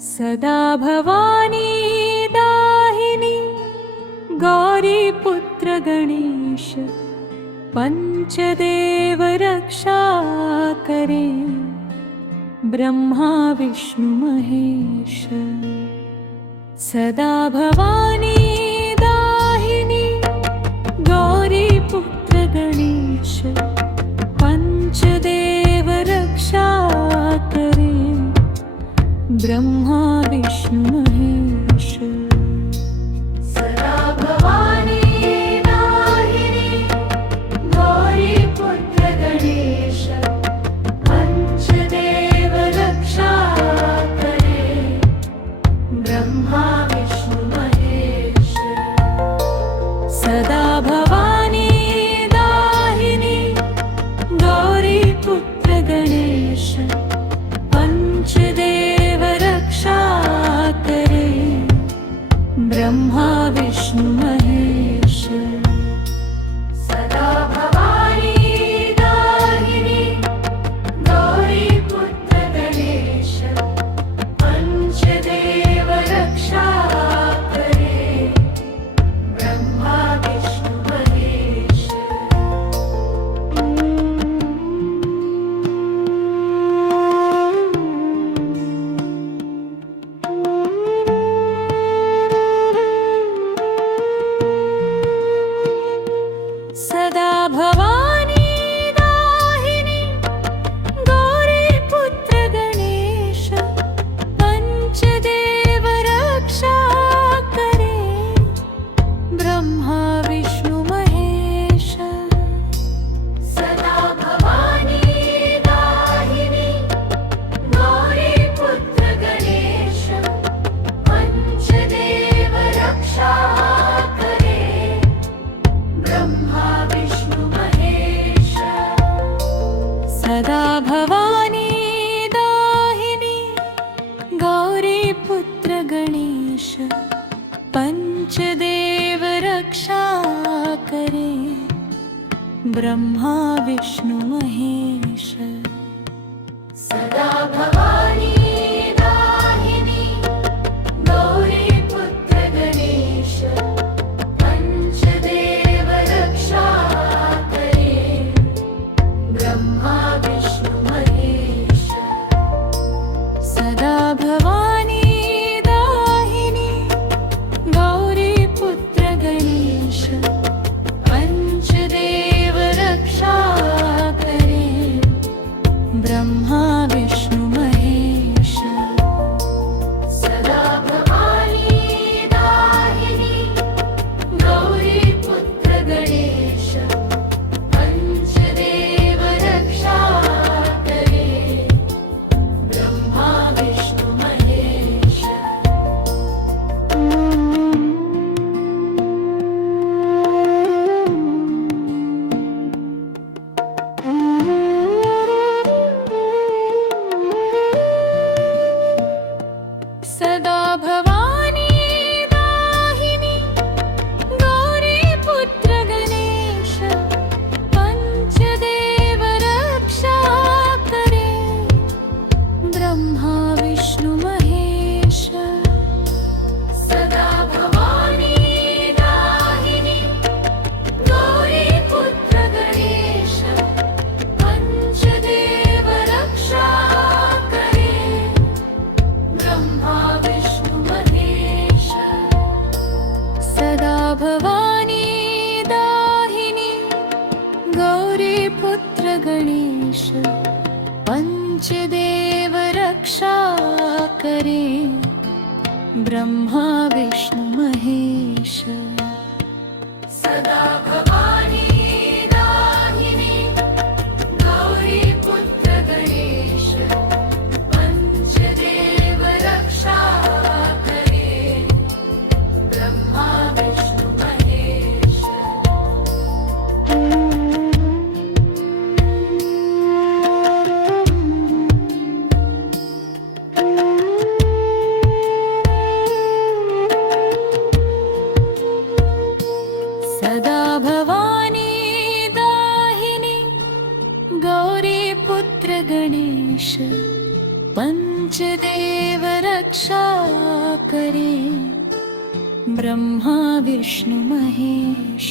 सदा भवानी दाहिनी गौरीपुत्र गणेश पंचदेव रक्षा करे ब्रह्मा विष्णु महेश। सदा भवानी दाहिनी गौरीपुत्र गणेश पंचदेव रक्षा करे ब्रह्मा विष्णु महेश। सदा भवानी दाहिनी गौरीपुत्र गणेश पंचदेव रक्षा करे ब्रह्मा विष्णु महेश। सदा भवानी दाहिनी गौरीपुत्र गणेश पंचदेव रक्षा करे ब्रह्मा विष्णु महेश। सदा भवानी दाहिनी गौरीपुत्र गणेश पंचदेव रक्षा करे ब्रह्मा विष्णु महेश। सदा भवानी दाहिनी गौरीपुत्र गणेश पंचदेव रक्षा करे ब्रह्मा विष्णु महेश। सदा भवानी दाहिनी गौरीपुत्र गणेश पंचदेव रक्षा करे ब्रह्मा विष्णु महेश। सदा भवानी दाहिनी गौरीपुत्र गणेश पंचदेव रक्षा करे ब्रह्मा विष्णु महेश। सदा भवानी दाहिनी गौरीपुत्र गणेश पंचदेव रक्षा करे ब्रह्मा विष्णु महेश। सदा भवानी दाहिनी गौरीपुत्र गणेश पंचदेव रक्षा करे ब्रह्मा विष्णु महेश। सदा भवानी दाहिनी गौरीपुत्र गणेश पंचदेव रक्षा करे ब्रह्मा विष्णु महेश। सदा भवानी दाहिनी गौरीपुत्र गणेश पंचदेव रक्षा करे ब्रह्मा विष्णु महेश। सदा भवानी दाहिनी गौरीपुत्र गणेश पंचदेव रक्षा करे ब्रह्मा विष्णु महेश। सदा भवानी दाहिनी गौरीपुत्र गणेश पंचदेव रक्षा करे ब्रह्मा विष्णु महेश। सदा भवानी दाहिनी गौरीपुत्र गणेश पंचदेव रक्षा करे ब्रह्मा विष्णु महेश। सदा भवानी दाहिनी गौरीपुत्र गणेश पंचदेव रक्षा करे ब्रह्मा विष्णु महेश